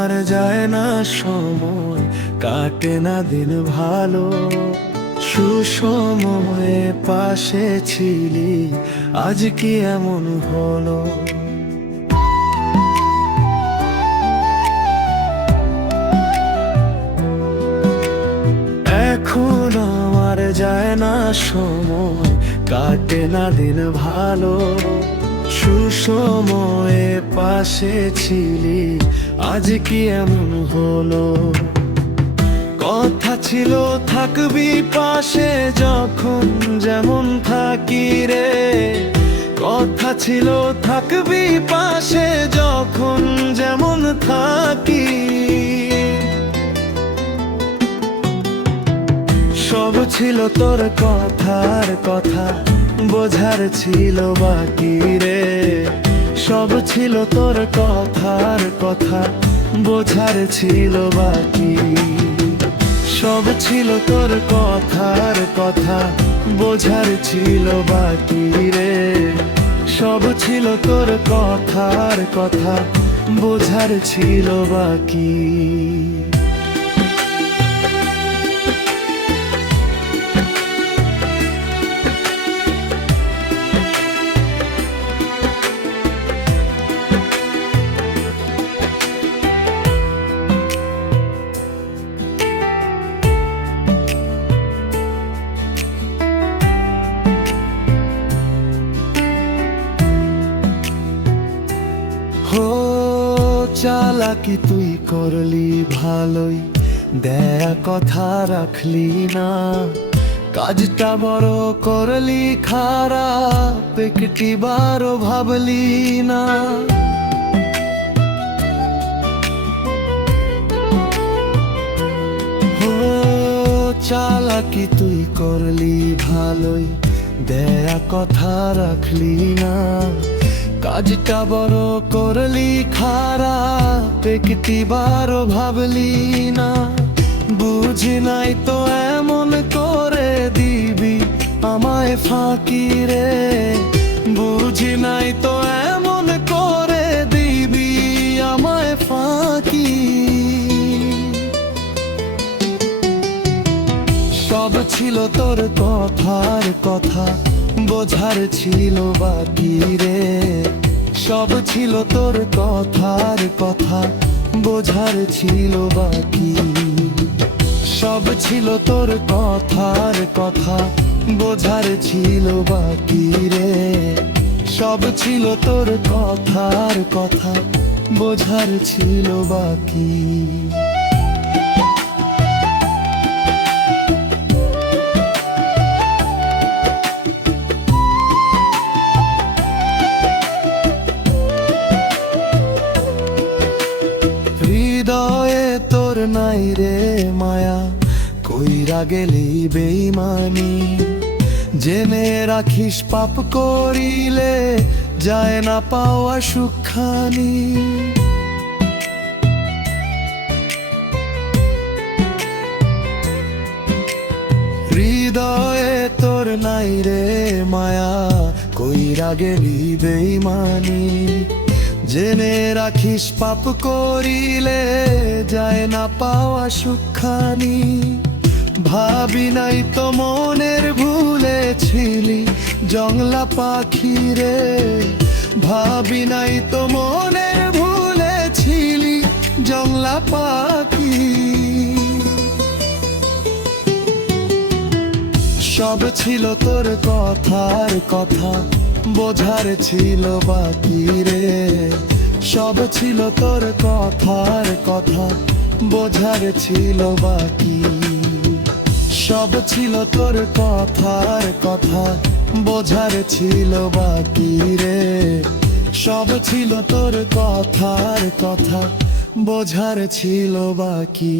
আর যায় না সময়, কাটে না দিন ভালো। সুসময়ে পাশে ছিলি, আজ কি এমন হলো? এখন আমার যায় না সময়, কাটে না দিন ভালো। সুসময়ে পাশে ছিলি, আজ কি এমন হলো? কথা ছিল থাকবি পাশে যখন যেমন থাকি রে। কথা ছিল থাকবি পাশে যখন যেমন থাকি। সব ছিল তোর কথার কথা, বোঝার ছিল বাকি রে। সব ছিল তোর কথার কথা, বোঝার ছিল বাকি। সব ছিল তোর কথার কথা, বোঝার ছিল বাকি রে। সব ছিল তোর কথার কথা, বোঝার ছিল বাকি। হো চালাকি তুই করলি ভালোই, দেয়া কথা রাখলি না। কাজটা বড় করলি খারাপ, একটি বারও ভাবলি না। হো চালাকি তুই করলি ভালোই, দেয়া কথা রাখলি না। কাজটা বড় করলি খারাপ, একটি বারও ভাবলি না। বুঝি নাই তো এমন করে দিবি আমায় ফাঁকি রে। বুঝি নাই তো এমন করে দিবি আমায় ফাঁকি। সব ছিল তোর কথার কথা, বোঝার ছিল বাকি রে। সব ছিল তোর কথার কথা, বোঝার ছিল বাকি। সব ছিল তোর কথার কথা, বোঝার ছিল বাকি রে। সব ছিল তোর কথার কথা, বোঝার ছিল বাকি। হৃদয়ে তোর নাই রে মায়া, কইরা গেলি বেইমানি। জেনে রাখিস পাপ করিলে, যায় না পাওয়া সুখানি। হৃদয়ে তোর নাই রে মায়া, কইরা গেলি বেইমানি। জেনে রাখিস পাপ করিলে, যায় না পাওয়া সুখানি। ভাবি নাই তো মনের ভুলে ছিলি জংলা পাখি রে। ভাবি নাই তো মনের ভুলে ছিলি জংলা পাখি। সব ছিল তোর কথার কথা, বোঝার ছিল বাকি রে। সব ছিল তোর কথার কথা, বোঝার ছিল বাকি। সব ছিল তোর কথার কথা, বোঝার ছিল বাকি রে। সব ছিল তোর কথার কথা, বোঝার ছিল বাকি।